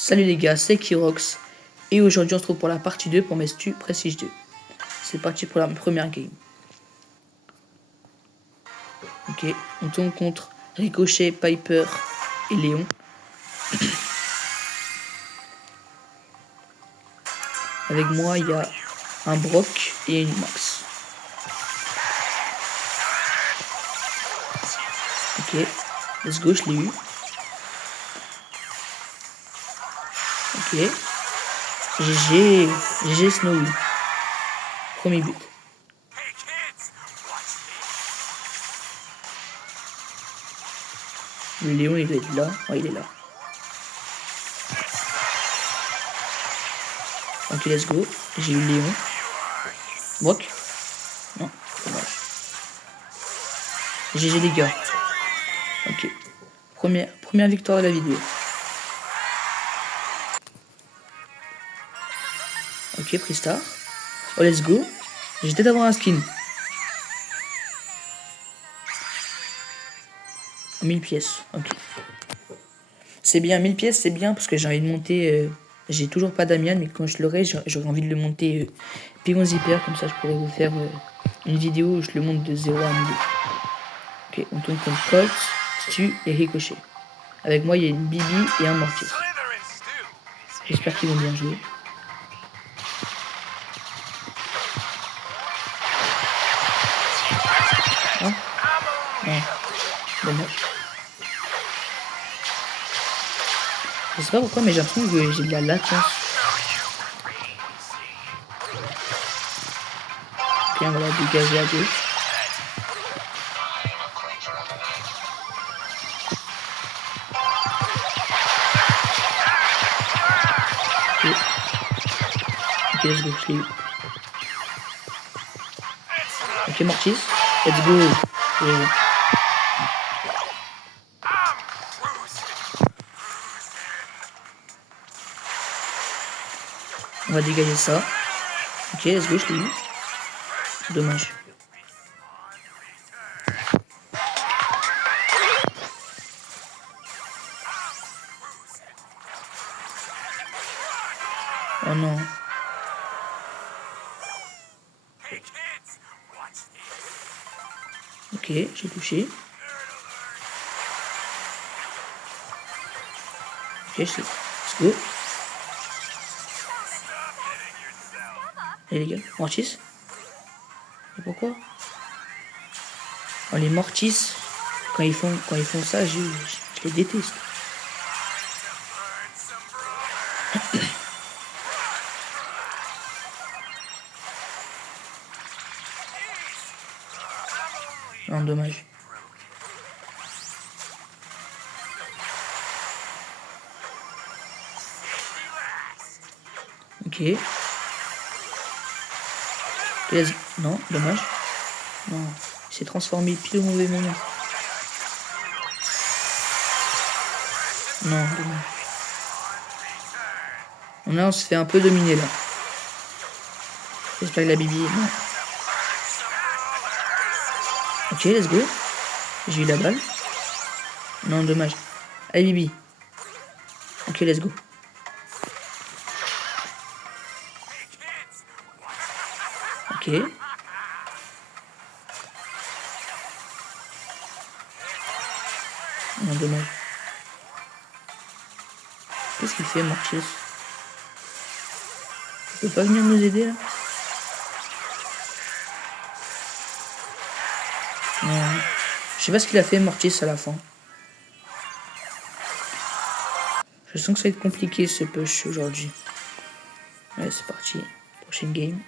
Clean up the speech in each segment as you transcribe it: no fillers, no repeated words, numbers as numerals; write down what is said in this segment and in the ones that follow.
Salut les gars, c'est Kirox et aujourd'hui on se retrouve pour la partie 2 pour Mestu Prestige 2. C'est parti pour la première game. Ok, on tombe contre Ricochet, Piper et Léon. Avec moi il y a un Brock et une Max. Ok, let's go, je l'ai eu. Ok, GG Snowy. Premier but. Le Léon il doit être là. Ouais, il est là. Ok, let's go. J'ai eu Léon. Brock. Non, dommage. GG les gars. Ok. Première victoire de la vidéo. Ok, Pristar. Oh, let's go. J'ai peut-être avoir un skin. 1000 pièces. Ok. C'est bien, 1000 pièces, c'est bien parce que j'ai envie de monter. J'ai toujours pas Damian, mais quand je l'aurai, j'aurais envie de le monter Pigon Zipper. Comme ça, je pourrais vous faire une vidéo où je le monte de 0 à 1000. Ok, on tombe contre Colt, Stu et Ricochet. Avec moi, il y a une Bibi et un Mortis. J'espère qu'ils vont bien jouer. Ah non. Dommage. Je sais pas pourquoi, mais j'ai l'impression que j'ai de la latence. Ok, on va la dégager à gauche. Ok, let's go, je l'ai eu. Ok, Mortis, let's go. On va dégager ça. Ok, let's go, je l'ai eu. Dommage. Oh non. Ok, j'ai touché. Ok, let's go. Allez les gars, Mortis. Et pourquoi? Oh, les Mortis, quand ils font ça, je les déteste. Non, dommage. Ok. Non, dommage. Non, il s'est transformé pile au mauvais moment. Non, dommage. On se fait un peu dominer là. J'espère que la Bibi est non. Ok, let's go. J'ai eu la balle. Non, dommage. Allez, Bibi. Ok, let's go. Ok. Non, dommage. Qu'est-ce qu'il fait, Mortis? Il peut pas venir nous aider là? Non. Je sais pas ce qu'il a fait, Mortis, à la fin. Je sens que ça va être compliqué ce push aujourd'hui. Ouais, c'est parti. Prochaine game.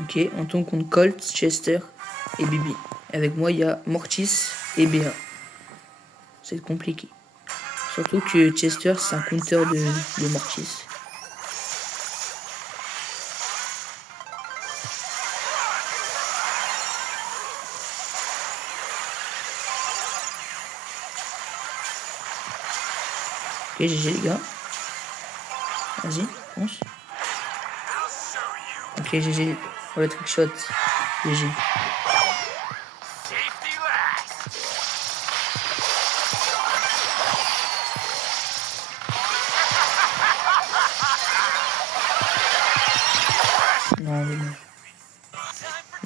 Ok, on tombe contre Colt, Chester et Bibi. Avec moi, il y a Mortis et Béa. C'est compliqué. Surtout que Chester, c'est un counter de Mortis. Ok, GG les gars. Vas-y, fonce. Ok, GG. Pour le trickshot. GG.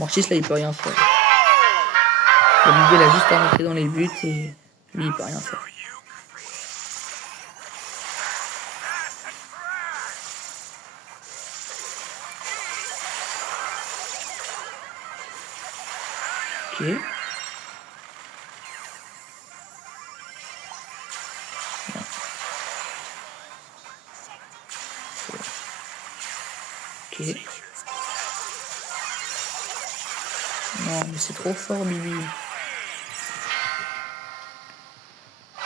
Mortis là il peut rien faire. Le Bibi il a juste à rentrer dans les buts et lui il peut rien faire. Ok. Ok. Non, mais c'est trop fort, Bibi.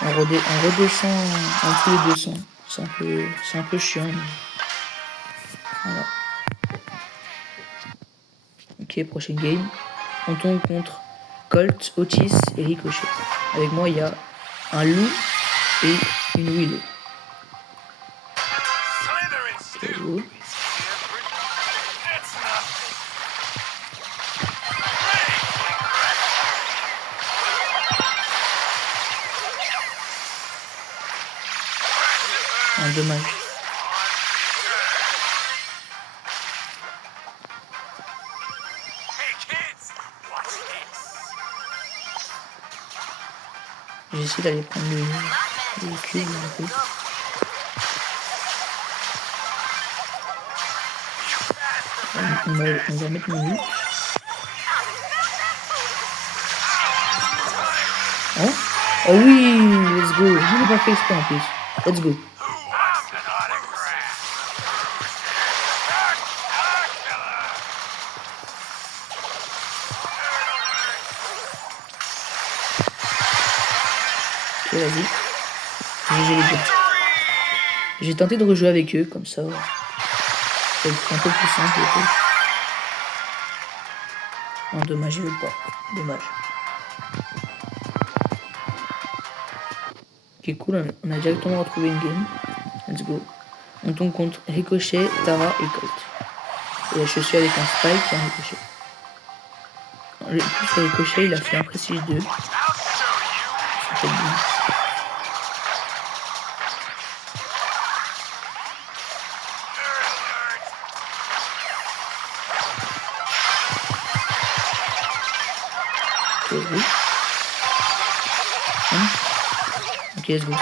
On redescend en tous les 200. C'est un peu chiant. Mais... Voilà. Ok, prochaine game. On tombe contre Colt, Otis et Ricochet. Avec moi, il y a un loup et une Willow. Okay. Un dommage. J'essaie d'aller prendre le cube un peu. On va mettre mon loup. Oh, oh oui, let's go. Je n'ai pas fait exprès en plus. Let's go. Ok, vas-y. GG les gars. J'ai tenté de rejouer avec eux, comme ça. C'est un peu plus simple. Non, dommage, je veux pas. Dommage. Ok, cool, on a directement retrouvé une game. Let's go. On tombe contre Ricochet, Tara et Colt. Et je suis avec un Spike et un Ricochet. Le plus le Ricochet, il a fait un Prestige 2. Ça fait bien. Ok, let's go. Ok, let's go. Je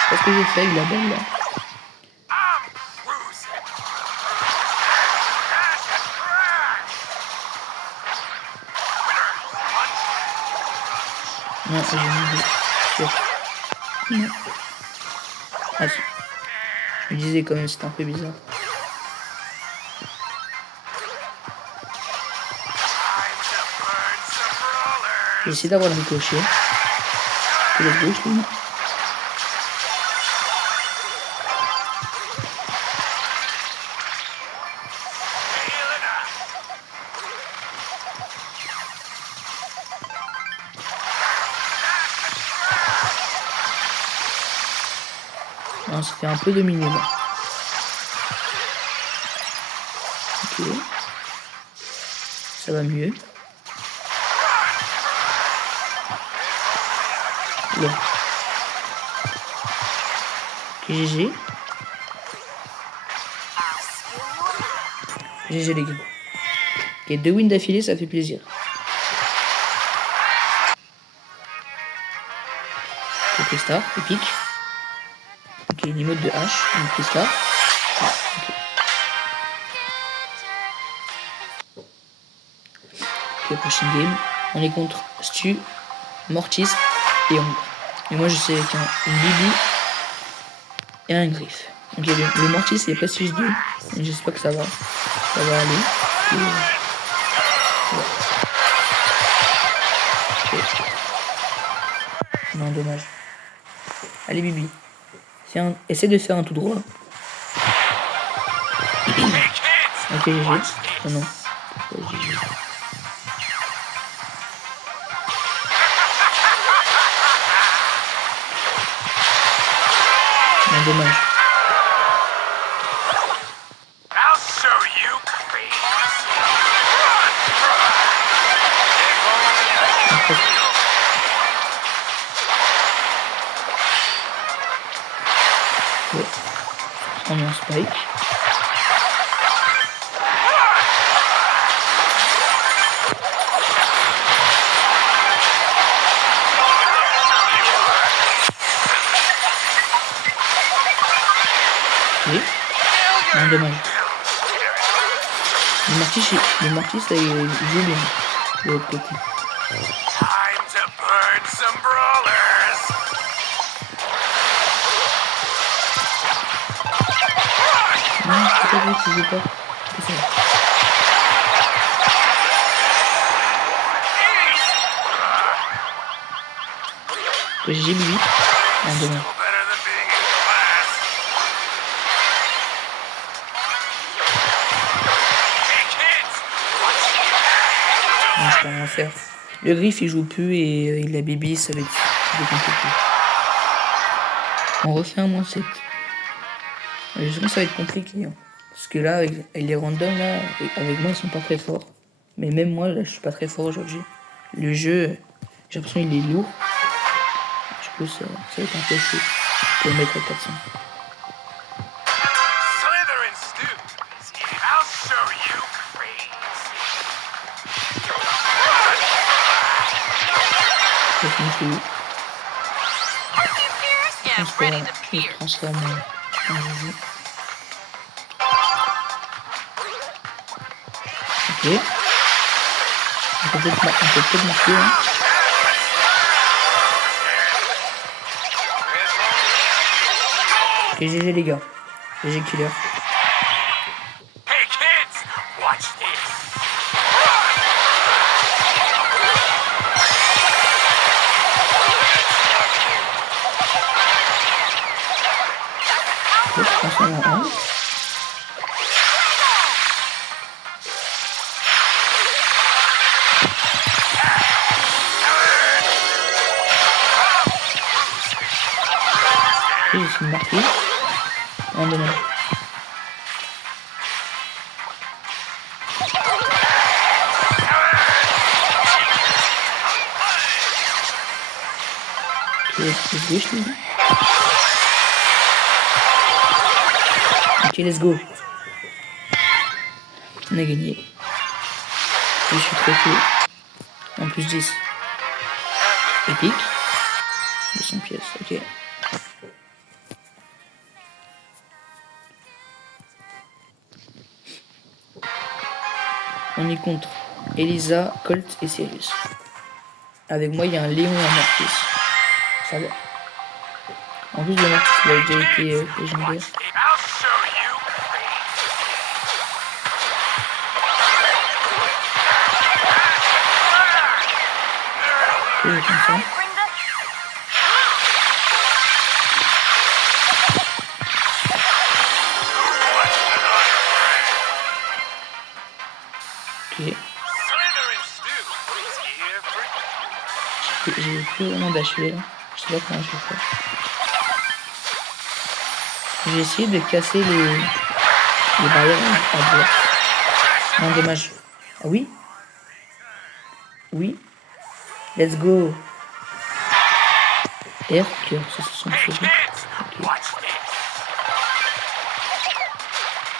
sais pas ce que j'ai fait avec la balle là. Non, j'ai mis deux. Non. Ah, je me disais quand même, c'était un peu bizarre. J'ai essayé d'avoir le Ricochet. Let's go, je l'ai mis. On se fait un peu dominer là. Ok. Ça va mieux. Là. Ok, GG. GG les gars. Ok, 2 wins d'affilée, ça fait plaisir. Ok, Star, épique. Ok, une emote de H, une Pristar. Ok, prochaine game. On est contre Stu, Mortis et Ombre. Et moi je suis avec une Bibi et un Griff. Ok, le Mortis il est prestige 2. Et j'espère que ça va aller. Et... Ouais. Okay. Non, dommage. Allez Bibi. Essaie de faire un tout droit. Ok, GG. Oh non. Ouais, GG. Non, dommage. Ouais. On met un spike. Non, dommage. Le Mortis, ça, il joue bien. De l'autre côté. Time to burn some brawlers. Non, peut-être lui qui joue pas. C'est ça. Que j'ai lui. Non, dommage. Better than being in class. Hey kids, Non, je peux rien faire. Le Griff, il joue plus et il a Bibi, ça va être compliqué. On refait un -7. Je pense que ça va être compliqué. Hein. Parce que là, avec les randoms, là, avec moi, ils sont pas très forts. Mais même moi, là, je suis pas très fort aujourd'hui. Le jeu, j'ai l'impression qu'il est lourd. Du coup, ça va être un peu chaud pour le mettre à 400. Slytherin students, I'll show you crazy. Je finis celui. And ready to Je pierce. transforme en Juju. Ok. On peut peut-être marquer. Hein. Ok, GG les gars. GG killer. Hey kids, watch this. Ok, je transforme en 1. Ok, j'ai fini de marquer. Un dommage. Ok, let's go, je dis. Ok, let's go. On a gagné. Je suis trop cool. En plus 10. Épique. 200 pièces, ok. On est contre Elisa, Colt et Sirius. Avec moi, il y a un Léon et un Mortis. Ça va. En plus, le Mortis, il a déjà été légendaire. I'll show you crazy. Ok, je comme ça. Ok. Slytherin students here for J'ai plus vraiment d'achever là. Je sais pas comment je vais faire. Je vais essayer de casser les barrières à bois. Non, dommage. Ah oui? Oui. Let's go. R, cœur, ça se sent chaud. kids, Ok. watch this.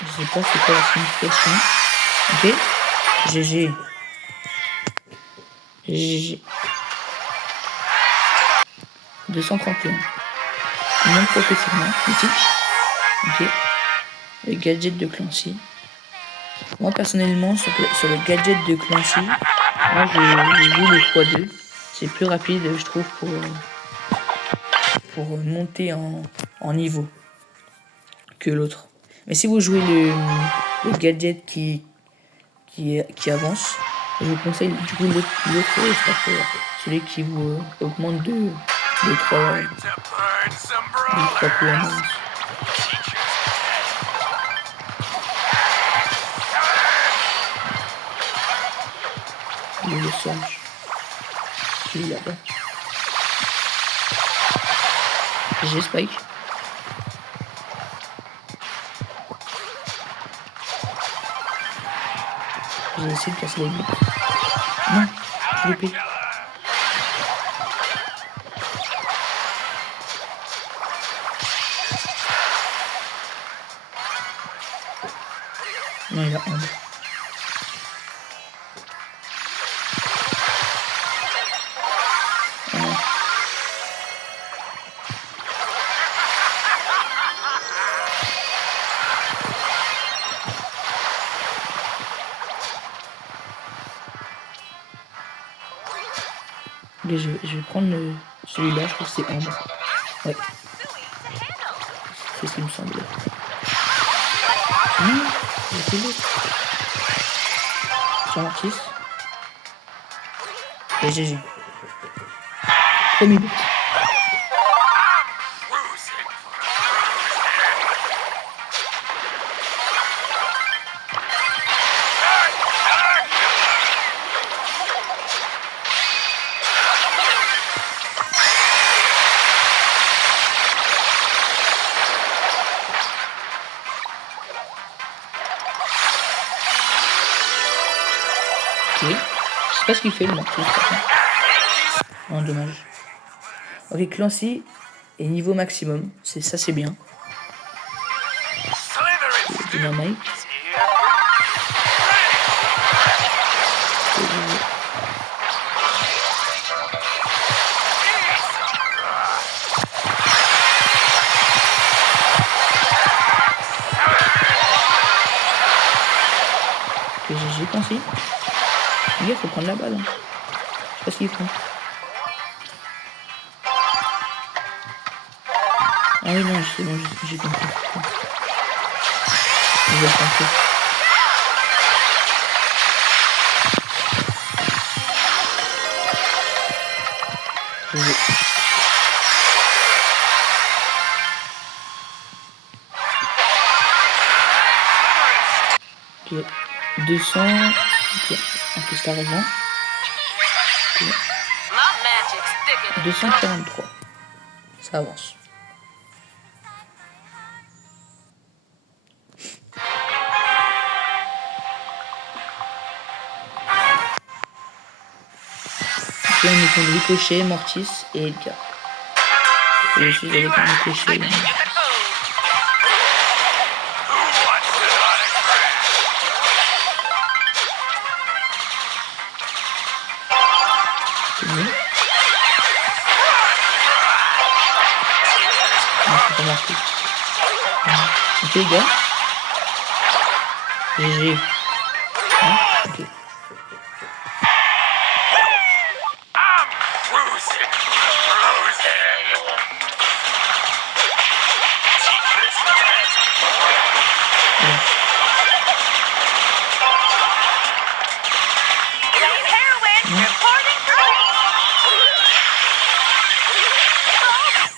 Je sais pas c'est quoi la signification. Ok. GG. GG. 231. Monde professionnel. Mythique. Ok. Le gadget de Clancy. Moi personnellement sur le gadget de Clancy, moi je joue le x2. C'est plus rapide je trouve pour monter en niveau que l'autre. Mais si vous jouez le gadget qui avance, je vous conseille du coup l'autre Star Power. Celui qui vous augmente de 3 To burn some brawlers. coups en avance. Il est le singe. Il est là-bas. J'ai Spike. J'ai essayé de casser les buts. Non, j'ai loupé. Non, il a un. Ok, je vais prendre celui-là, je crois que c'est Ambre. Ouais, c'est ce qui me semblait. Non, j'ai fait l'autre. Tiens, Mortis. Et GG. Premier but. Ok. Je sais pas ce qu'il fait le Mortis par contre. Non, dommage. Ok, Clancy est niveau maximum. Ça c'est bien. Dynamite. Ok, GG Clancy. Les gars, faut prendre la balle. Hein. Je sais pas ce qu'il prend. Ah oui, non, c'est bon, j'ai compris. Je vais le tenter. Je vais. Ok. 200. Ok. En plus, t'as raison. Ok. 243. Ça avance. Ok, on est contre Ricochet, Mortis et Edgar. Et je suis avec un Ricochet. C'est bon. Non, c'est pas marqué. Ok, les gars. GG. Hein, ok.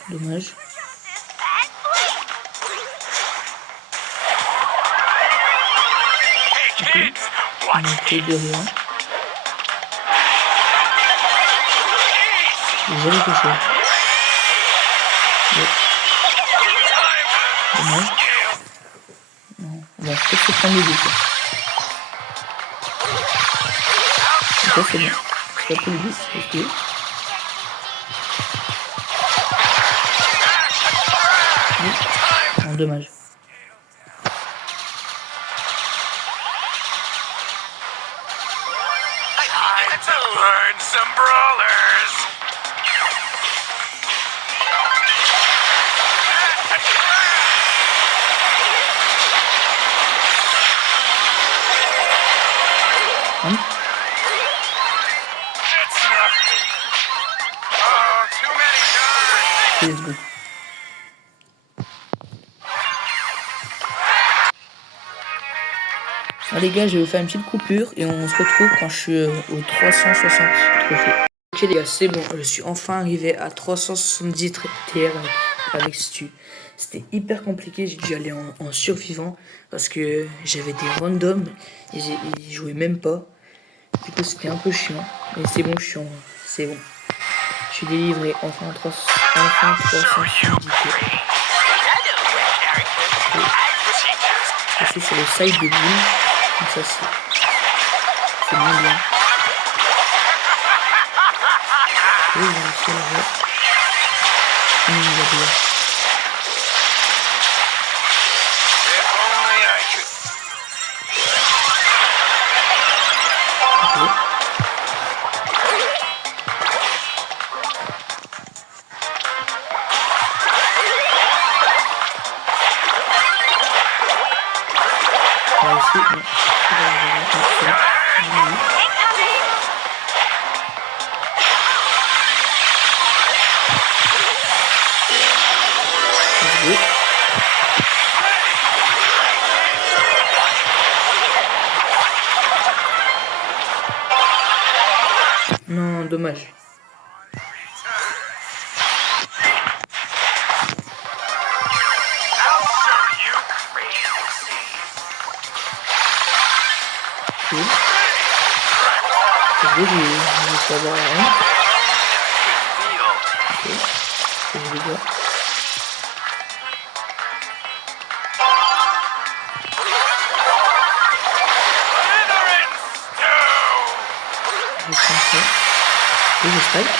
Dommage. Okay. On a fait de rien. J'ai Ricochet. Ouais. Dommage. Non, on va peut-être se prendre les deux. Ok, c'est bien. C'est pas plus le but. Ok. Non, dommage. Burn some brawlers. Hein? It's nothing. Oh, too many yards. Ok, let's go. Ah, les gars, je vais vous faire une petite coupure et on se retrouve quand je suis au 360 trophées. Ok les gars, c'est bon, je suis enfin arrivé à 370 TR avec Stu. C'était hyper compliqué, j'ai dû aller en survivant parce que j'avais des randoms et ils jouaient même pas. Du coup c'était un peu chiant, mais c'est bon, c'est bon. Je suis délivré, enfin 370 TR. Je suis sur le site de Boom, donc ça c'est moins bien. Oui, c'est vrai. On va bien. If only I could. Ok. On va essayer. Non. Voilà. dommage. I'll show you crazy. Ok. Je vais savoir rien. Field. Ok. Je vais voir. Slither and stew. Je vais prendre ça. Et je spike.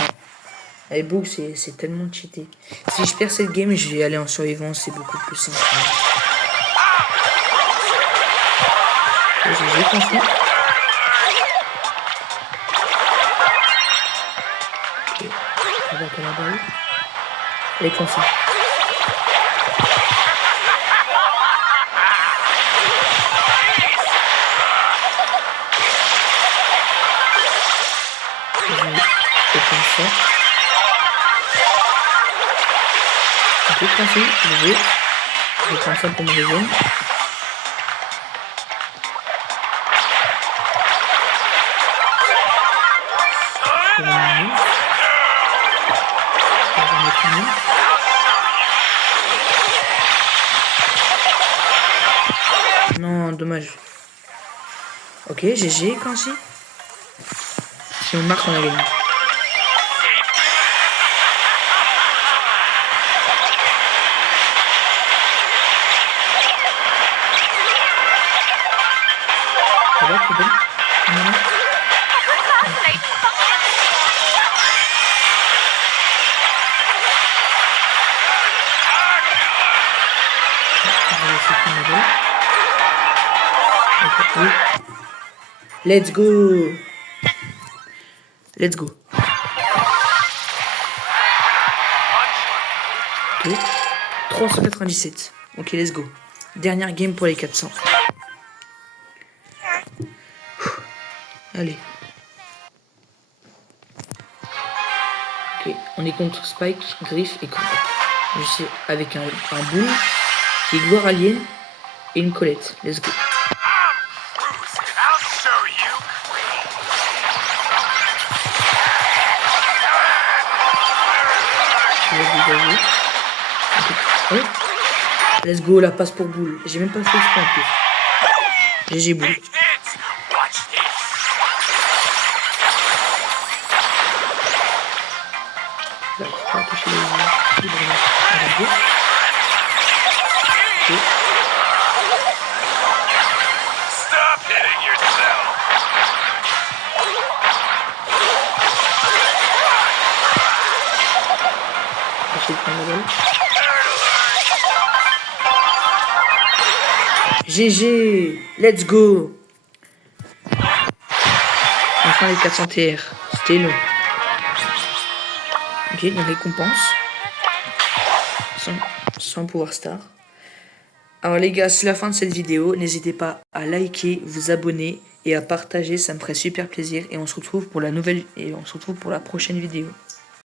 Non. Avec Book, c'est tellement cheaté. Si je perds cette game, je vais aller en survivant, c'est beaucoup plus simple. Et j'ai compris. Ok. On va à la balle. Elle est confiée. Je prends ça. Un peu confié. Je vais prendre ça pour me rejoindre. Non, dommage. Ok, GG, Kansi. Si on marque, on a gagné. Ça va, c'est bon? Non. Oui. Let's go. Let's go. Ok. 397. Ok, let's go. Dernière game pour les 400. Allez. Ok, on est contre Spike, Griff et Combat. Je sais, avec un boule qui est gloire alien et une Colette. Let's go. I'll show you Je vais dégager. Ok. Ouais. Let's go, la passe pour boule. J'ai même pas fait exprès en plus. GG boule. kids. Watch this. Là, je peux empêcher les grenades. Allez, go. Ok. Stop hitting yourself. Essayer de prendre la balle. GG, let's go. Enfin les 400 TR, c'était long. Ok, une récompense. Sans pouvoir star. Alors les gars, c'est la fin de cette vidéo. N'hésitez pas à liker, vous abonner et à partager, ça me ferait super plaisir. Et on se retrouve pour la prochaine vidéo.